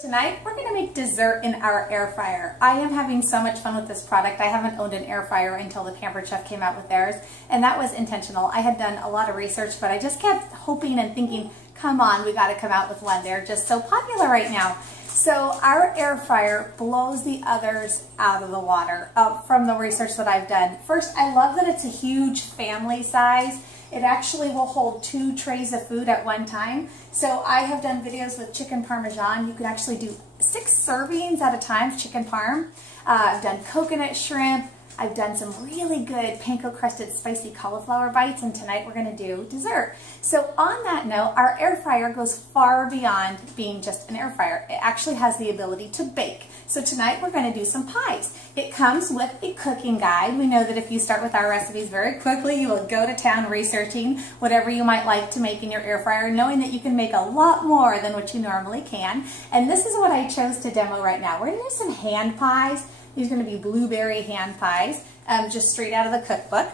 Tonight we're going to make dessert in our air fryer. I am having so much fun with this product. I haven't owned an air fryer until the Pampered Chef came out with theirs, and that was intentional. I had done a lot of research, but I just kept hoping and thinking, come on, we got to come out with one. They're just so popular right now. So our air fryer blows the others out of the water from the research that I've done. First, I love that it's a huge family size. It actually will hold 2 trays of food at one time. So I have done videos with chicken parmesan. You can actually do 6 servings at a time of chicken parm. I've done coconut shrimp. I've done some really good panko crusted spicy cauliflower bites, and tonight we're going to do dessert. So on that note, our air fryer goes far beyond being just an air fryer. It actually has the ability to bake. So tonight we're going to do some pies. It comes with a cooking guide. We know that if you start with our recipes very quickly, you will go to town researching whatever you might like to make in your air fryer, knowing that you can make a lot more than what you normally can. And this is what I chose to demo right now. We're going to do some hand pies. These are going to be blueberry hand pies, just straight out of the cookbook.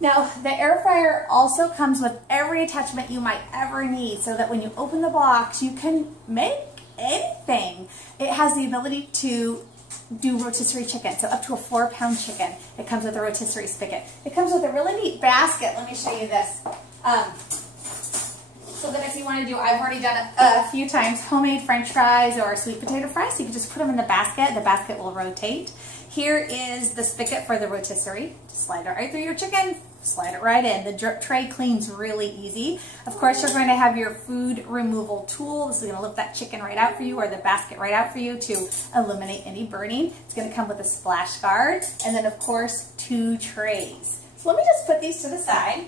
Now, the air fryer also comes with every attachment you might ever need, so that when you open the box, you can make anything. It has the ability to do rotisserie chicken, so up to a 4-pound chicken. It comes with a rotisserie spicket. It comes with a really neat basket. Let me show you this. So that if you want to do, I've already done it a few times, homemade French fries or sweet potato fries, so you can just put them in the basket. The basket will rotate. Here is the spigot for the rotisserie. Just slide it right through your chicken, slide it right in. The drip tray cleans really easy. Of course, you're going to have your food removal tool. This is going to lift that chicken right out for you, or the basket right out for you, to eliminate any burning. It's going to come with a splash guard, and then of course 2 trays. So let me just put these to the side.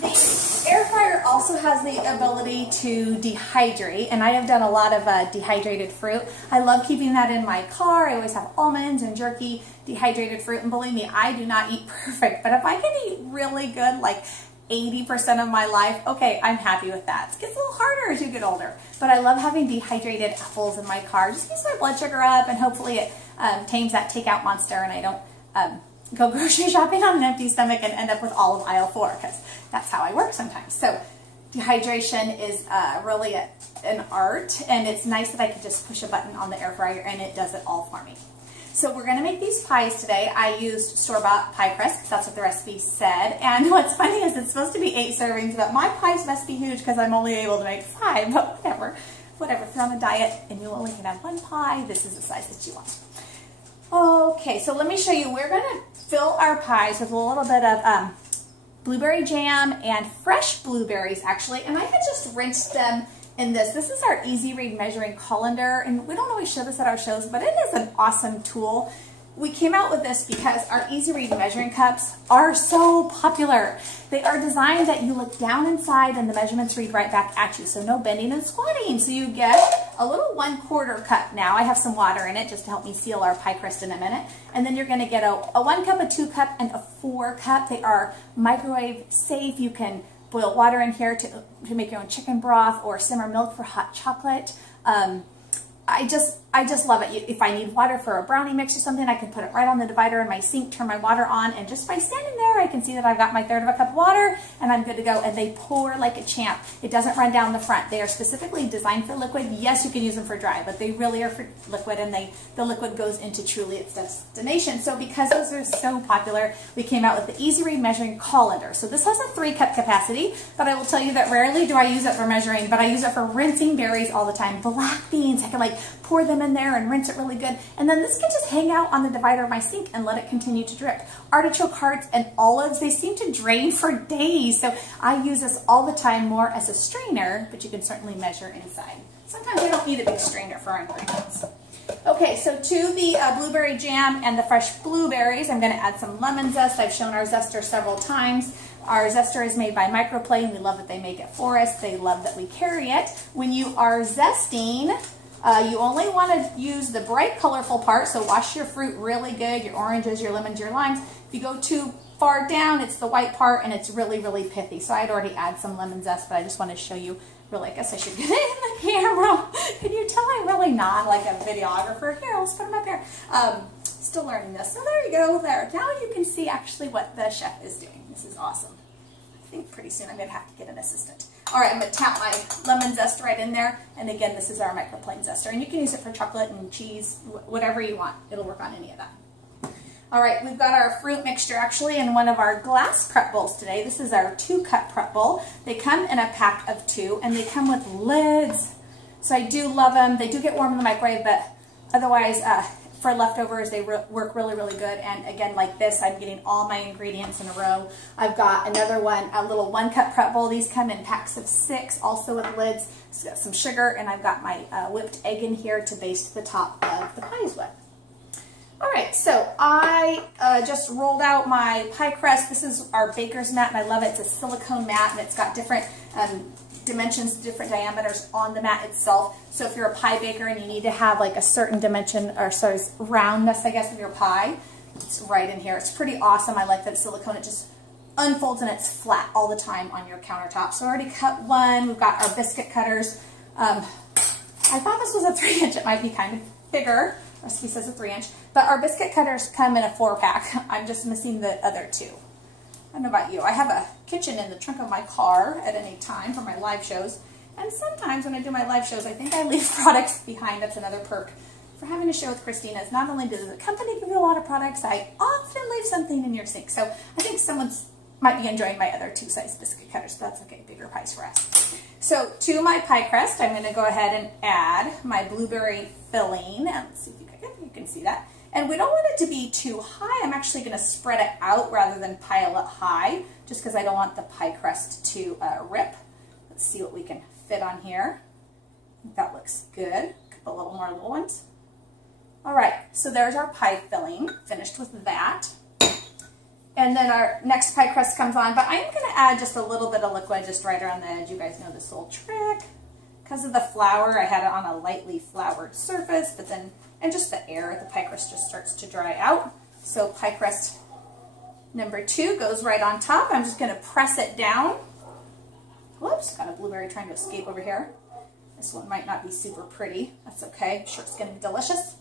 The air fryer also has the ability to dehydrate, and I have done a lot of dehydrated fruit. I love keeping that in my car. I always have almonds and jerky, dehydrated fruit, and believe me, I do not eat perfect, but if I can eat really good, like 80% of my life, okay, I'm happy with that. It gets a little harder as you get older, but I love having dehydrated apples in my car. Just keeps my blood sugar up, and hopefully it tames that takeout monster, and I don't go grocery shopping on an empty stomach and end up with all of aisle 4, because that's how I work sometimes. So dehydration is really an art, and it's nice that I could just push a button on the air fryer and it does it all for me. So we're going to make these pies today. I used store-bought pie crust because that's what the recipe said, and what's funny is it's supposed to be 8 servings, but my pies must be huge because I'm only able to make 5, but whatever. If you're on a diet and you only can have 1 pie, this is the size that you want. Okay, so let me show you. We're going to fill our pies with a little bit of blueberry jam and fresh blueberries, actually. And I had just rinsed them in this. This is our Easy Read measuring colander, and we don't always show this at our shows, but it is an awesome tool. We came out with this because our Easy Read measuring cups are so popular. They are designed that you look down inside and the measurements read right back at you, so no bending and squatting. So you get a little 1/4 cup now. I have some water in it just to help me seal our pie crust in a minute. And then you're going to get a 1 cup, a 2 cup, and a 4 cup. They are microwave safe. You can boil water in here to make your own chicken broth or simmer milk for hot chocolate. I just love it. If I need water for a brownie mix or something, I can put it right on the divider in my sink, turn my water on, and just by standing there, I can see that I've got my 1/3 of a cup of water, and I'm good to go. And they pour like a champ. It doesn't run down the front. They are specifically designed for liquid. Yes, you can use them for dry, but they really are for liquid, and the liquid goes into truly its destination. So because those are so popular, we came out with the Easy Read measuring colander. So this has a 3-cup capacity, but I will tell you that rarely do I use it for measuring, but I use it for rinsing berries all the time. Black beans, I can like pour them in there and rinse it really good. And then this can just hang out on the divider of my sink and let it continue to drip. Artichoke hearts and olives, they seem to drain for days. So I use this all the time more as a strainer, but you can certainly measure inside. Sometimes I don't need a big strainer for our ingredients. Okay, so to the blueberry jam and the fresh blueberries, I'm going to add some lemon zest. I've shown our zester several times. Our zester is made by Microplane. We love that they make it for us. They love that we carry it. When you are zesting, you only want to use the bright, colorful part, so wash your fruit really good, your oranges, your lemons, your limes. If you go too far down, it's the white part, and it's really, really pithy. So I'd already add some lemon zest, but I just want to show you, really, I guess I should get it in the camera. Can you tell I'm really not like a videographer? Here, let's put them up here. Still learning this. So there you go, there. Now you can see actually what the chef is doing. This is awesome. I think pretty soon I'm going to have to get an assistant. All right, I'm going to tap my lemon zest right in there. And again, this is our microplane zester. And you can use it for chocolate and cheese, whatever you want. It'll work on any of that. All right, we've got our fruit mixture actually in one of our glass prep bowls today. This is our 2-cup prep bowl. They come in a pack of 2, and they come with lids. So I do love them. They do get warm in the microwave, but otherwise, for leftovers, they work really, really good. And again, like this, I'm getting all my ingredients in a row. I've got another one, a little 1-cup prep bowl. These come in packs of 6, also with lids. It's got some sugar, and I've got my whipped egg in here to baste the top of the pies with. All right, so I just rolled out my pie crust. This is our baker's mat, and I love it. It's a silicone mat, and it's got different dimensions, different diameters on the mat itself. So if you're a pie baker and you need to have like a certain dimension or sorry, roundness, I guess, of your pie, it's right in here. It's pretty awesome. I like that it's silicone. It just unfolds and it's flat all the time on your countertop. So I already cut one. We've got our biscuit cutters. I thought this was a 3-inch. It might be kind of bigger. Recipe says a 3-inch. But our biscuit cutters come in a 4-pack. I'm just missing the other 2. I don't know about you. I have a kitchen in the trunk of my car at any time for my live shows. And sometimes when I do my live shows, I think I leave products behind. That's another perk for having a show with Christina. Is not only does the company give you a lot of products, I often leave something in your sink. So I think someone might be enjoying my other 2-size biscuit cutters. But that's okay. Bigger pies for us. So to my pie crust, I'm going to go ahead and add my blueberry filling. Let's see if you can see that. And we don't want it to be too high. I'm actually going to spread it out rather than pile it high, just because I don't want the pie crust to rip. Let's see what we can fit on here. I think that looks good. A couple little more little ones. All right, so there's our pie filling, finished with that. And then our next pie crust comes on, but I am going to add just a little bit of liquid just right around the edge. You guys know this little trick. Because of the flour, I had it on a lightly floured surface, but then, and just the air, the pie crust just starts to dry out. So pie crust number 2 goes right on top. I'm just going to press it down. Whoops, got a blueberry trying to escape over here. This one might not be super pretty. That's okay. I'm sure it's going to be delicious.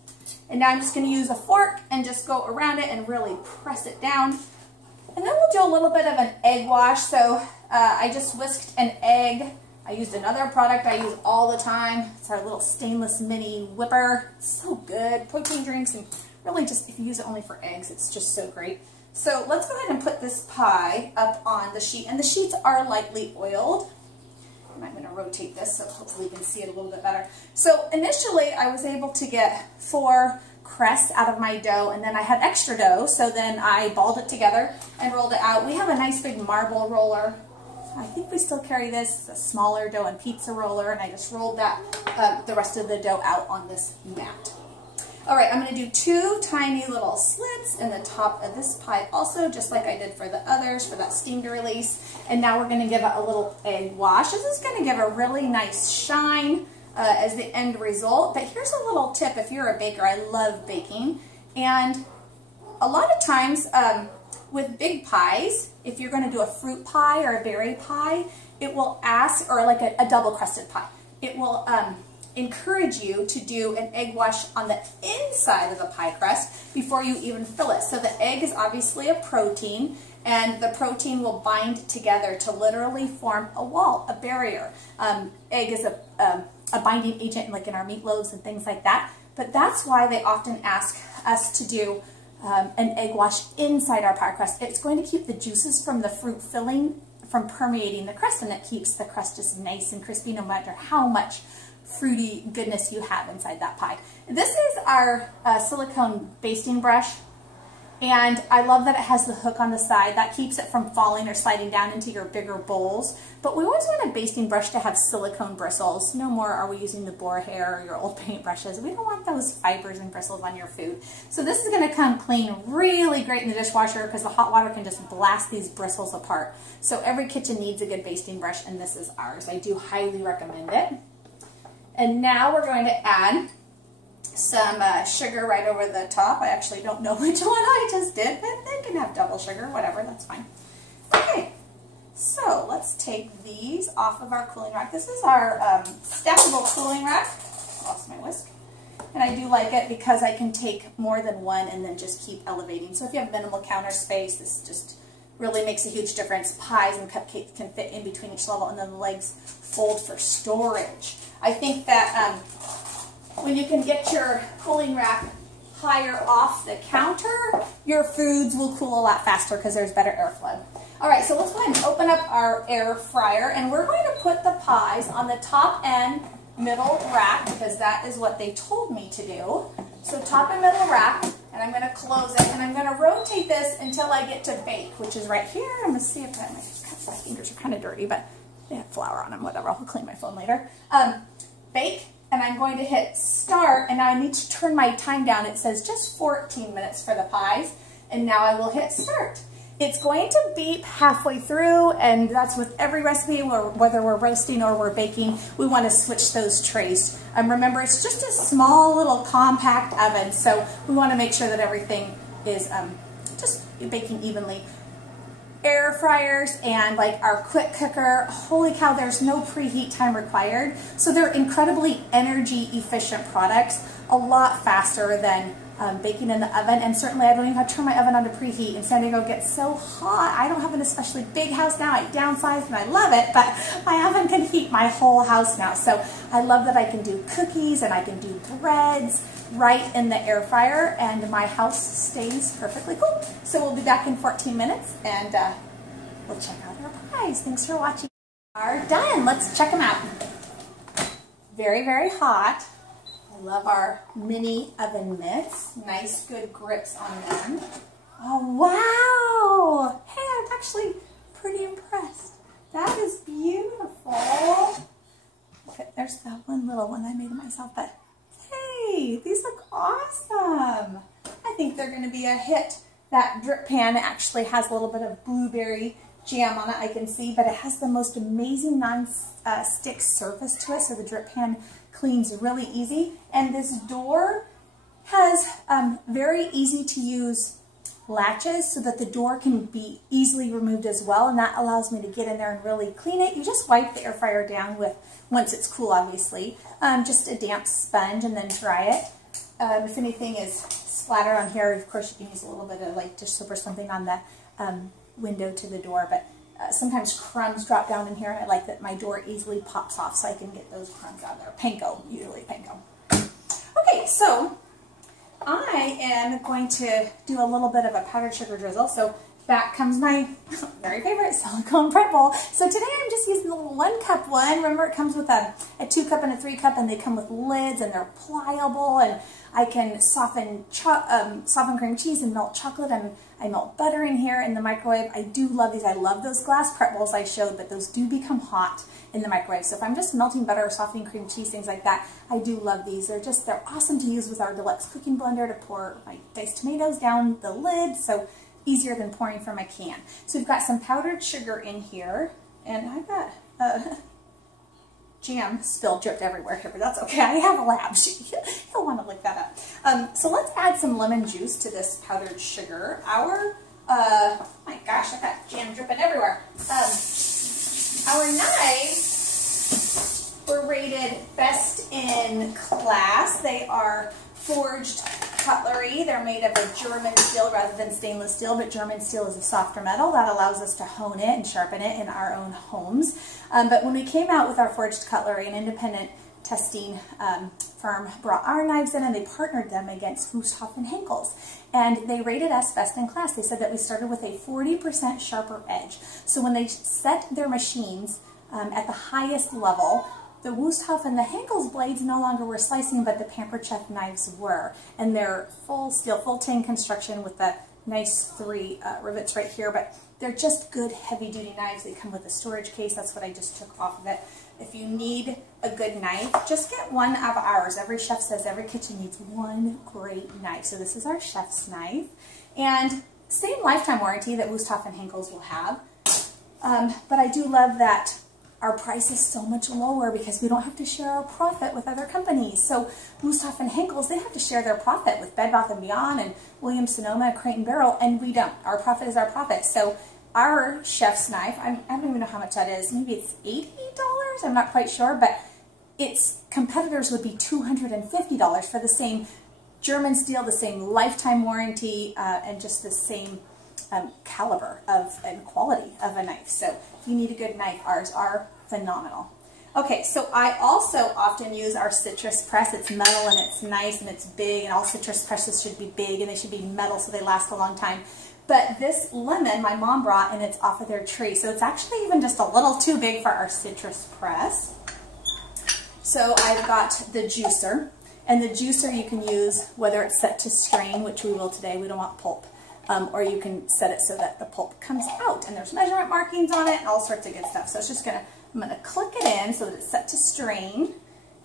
And now I'm just going to use a fork and just go around it and really press it down. And then we'll do a little bit of an egg wash. So I just whisked an egg. I used another product I use all the time. It's our little stainless mini whipper. It's so good. Protein drinks, and really just if you use it only for eggs, it's just so great. So let's go ahead and put this pie up on the sheet. And the sheets are lightly oiled. And I'm going to rotate this so hopefully you can see it a little bit better. So initially I was able to get 4 crusts out of my dough, and then I had extra dough, so then I balled it together and rolled it out. We have a nice big marble roller. I think we still carry this, a smaller dough and pizza roller, and I just rolled that, the rest of the dough out on this mat. All right, I'm going to do 2 tiny little slits in the top of this pie also, just like I did for the others, for that steam to release. And now we're going to give it a little egg wash. This is going to give a really nice shine as the end result. But here's a little tip if you're a baker. I love baking. And a lot of times with big pies, if you're going to do a fruit pie or a berry pie, it will ask, or like a double crusted pie, it will encourage you to do an egg wash on the inside of the pie crust before you even fill it. So the egg is obviously a protein, and the protein will bind together to literally form a wall, a barrier. Egg is a binding agent like in our meatloaves and things like that, but that's why they often ask us to do an egg wash inside our pie crust. It's going to keep the juices from the fruit filling from permeating the crust, and it keeps the crust just nice and crispy no matter how much fruity goodness you have inside that pie. This is our silicone basting brush, and I love that it has the hook on the side. That keeps it from falling or sliding down into your bigger bowls. But we always want a basting brush to have silicone bristles. No more are we using the boar hair or your old paint brushes. We don't want those fibers and bristles on your food. So this is going to come clean really great in the dishwasher because the hot water can just blast these bristles apart. So every kitchen needs a good basting brush, and this is ours. I do highly recommend it. And now we're going to add some sugar right over the top. I actually don't know which one I just did, but they can have double sugar, whatever, that's fine. Okay, so let's take these off of our cooling rack. This is our stackable cooling rack. Lost my whisk. And I do like it because I can take more than one and then just keep elevating. So if you have minimal counter space, this just really makes a huge difference. Pies and cupcakes can fit in between each level, and then the legs fold for storage. I think that when you can get your cooling rack higher off the counter, your foods will cool a lot faster because there's better airflow. All right, so let's go ahead and open up our air fryer, and we're going to put the pies on the top and middle rack because that is what they told me to do. So top and middle rack, and I'm going to close it, and I'm going to rotate this until I get to bake, which is right here. I'm going to see if my fingers are kind of dirty, but they have flour on them, whatever. I'll clean my phone later. Bake, and I'm going to hit start, and now I need to turn my time down. It says just 14 minutes for the pies, and now I will hit start. It's going to beep halfway through, and that's with every recipe, whether we're roasting or we're baking, we want to switch those trays. Remember, it's just a small little compact oven, so we want to make sure that everything is just baking evenly. Air fryers and like our quick cooker, holy cow, there's no preheat time required. So they're incredibly energy efficient products, a lot faster than baking in the oven. And certainly I don't even have to turn my oven on to preheat. In San Diego gets so hot. I don't have an especially big house now. I downsized and I love it, but my oven can heat my whole house now. So I love that I can do cookies and I can do breads right in the air fryer, and my house stays perfectly cool. So we'll be back in 14 minutes, and we'll check out our pies. Thanks for watching. Are done. Let's check them out. Very, very hot. I love our mini oven mitts. Nice, good grips on them. Oh, wow. Hey, I'm actually pretty impressed. That is beautiful. Okay, there's that one little one I made myself, but hey, these look awesome. I think they're going to be a hit. That drip pan actually has a little bit of blueberry jam on it, I can see, but it has the most amazing non-stick surface to it, so the drip pan cleans really easy. And this door has very easy to use latches so that the door can be easily removed as well, and that allows me to get in there and really clean it. You just wipe the air fryer down with, once it's cool obviously, just a damp sponge and then dry it. If anything is splattered on here, of course you can use a little bit of like dish soap or something on the window to the door, but sometimes crumbs drop down in here, and I like that my door easily pops off so I can get those crumbs out of there. Panko, usually panko. Okay, so I am going to do a little bit of a powdered sugar drizzle. So back comes my very favorite silicone pretzel. So today I'm just using the little 1 cup one. Remember, it comes with a 2 cup and a 3 cup, and they come with lids, and they're pliable, and I can soften cream cheese and melt chocolate, and I melt butter in here in the microwave. I do love these. I love those glass pretzels I showed, but those do become hot in the microwave. So if I'm just melting butter or softening cream cheese, things like that, I do love these. They're awesome to use with our Deluxe cooking blender to pour my diced tomatoes down the lid. So easier than pouring from a can. So we've got some powdered sugar in here, and I've got jam spilled, dripped everywhere here, but that's okay. I have a lab. He'll want to lick that up. So let's add some lemon juice to this powdered sugar. Our, my gosh, I've got jam dripping everywhere. Our knives were rated best in class. They are forged cutlery. They're made of a German steel rather than stainless steel, but German steel is a softer metal that allows us to hone it and sharpen it in our own homes. But when we came out with our forged cutlery, an independent testing firm brought our knives in, and they partnered them against Wusthof and Henkel's, and they rated us best in class. They said that we started with a 40% sharper edge. So when they set their machines at the highest level, the Wusthof and the Henkel's blades no longer were slicing, but the Pampered Chef knives were. And they're full steel, full tin construction with the nice 3 rivets right here, but they're just good heavy-duty knives. They come with a storage case. That's what I just took off of it. If you need a good knife, just get one of ours. Every chef says every kitchen needs one great knife. So this is our chef's knife. And same lifetime warranty that Wusthof and Henkel's will have. But I do love that our price is so much lower because we don't have to share our profit with other companies. So Wusthof and Henkel's, they have to share their profit with Bed Bath & Beyond and Williams-Sonoma, Crate & Barrel, and we don't. Our profit is our profit. So our chef's knife, I don't even know how much that is. Maybe it's $80? I'm not quite sure, but its competitors would be $250 for the same German steel, the same lifetime warranty, and just the same caliber of and quality of a knife. So if you need a good knife, ours are phenomenal. Okay, so I also often use our citrus press. It's metal and it's nice and it's big, and all citrus presses should be big and they should be metal so they last a long time. But this lemon my mom brought, and it's off of their tree, so it's actually even just a little too big for our citrus press. So I've got the juicer, and the juicer you can use whether it's set to strain, which we will today, we don't want pulp, or you can set it so that the pulp comes out, and there's measurement markings on it and all sorts of good stuff. So it's just I'm gonna click it in so that it's set to strain,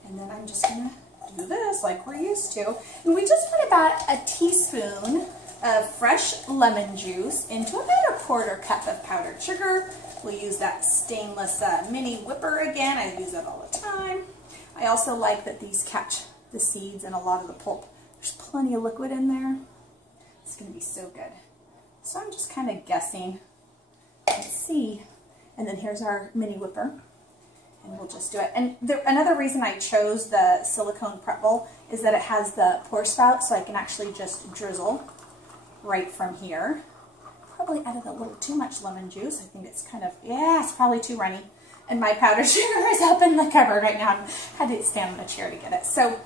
and then I'm just gonna do this like we're used to. And we just put about a teaspoon of fresh lemon juice into about a quarter cup of powdered sugar. We'll use that stainless mini whipper again. I use that all the time. I also like that these catch the seeds and a lot of the pulp. There's plenty of liquid in there. It's going to be so good. So I'm just kind of guessing. Let's see. And then here's our mini whipper. And we'll just do it. And another reason I chose the silicone prep bowl is that it has the pour spout, so I can actually just drizzle right from here. Probably added a little too much lemon juice. I think it's kind of, yeah, it's probably too runny. And my powdered sugar is up in the cupboard right now. I had to stand on a chair to get it. So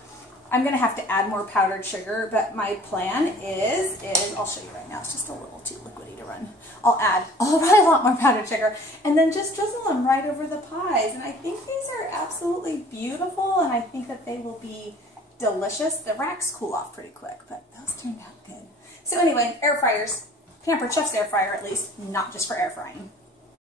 I'm going to have to add more powdered sugar, but my plan is I'll show you right now. It's just a little too liquidy to run. I'll probably a lot more powdered sugar, and then just drizzle them right over the pies. And I think these are absolutely beautiful, and I think that they will be delicious. The racks cool off pretty quick, but those turned out good. So anyway, air fryers. Pampered Chef's air fryer, at least, not just for air frying.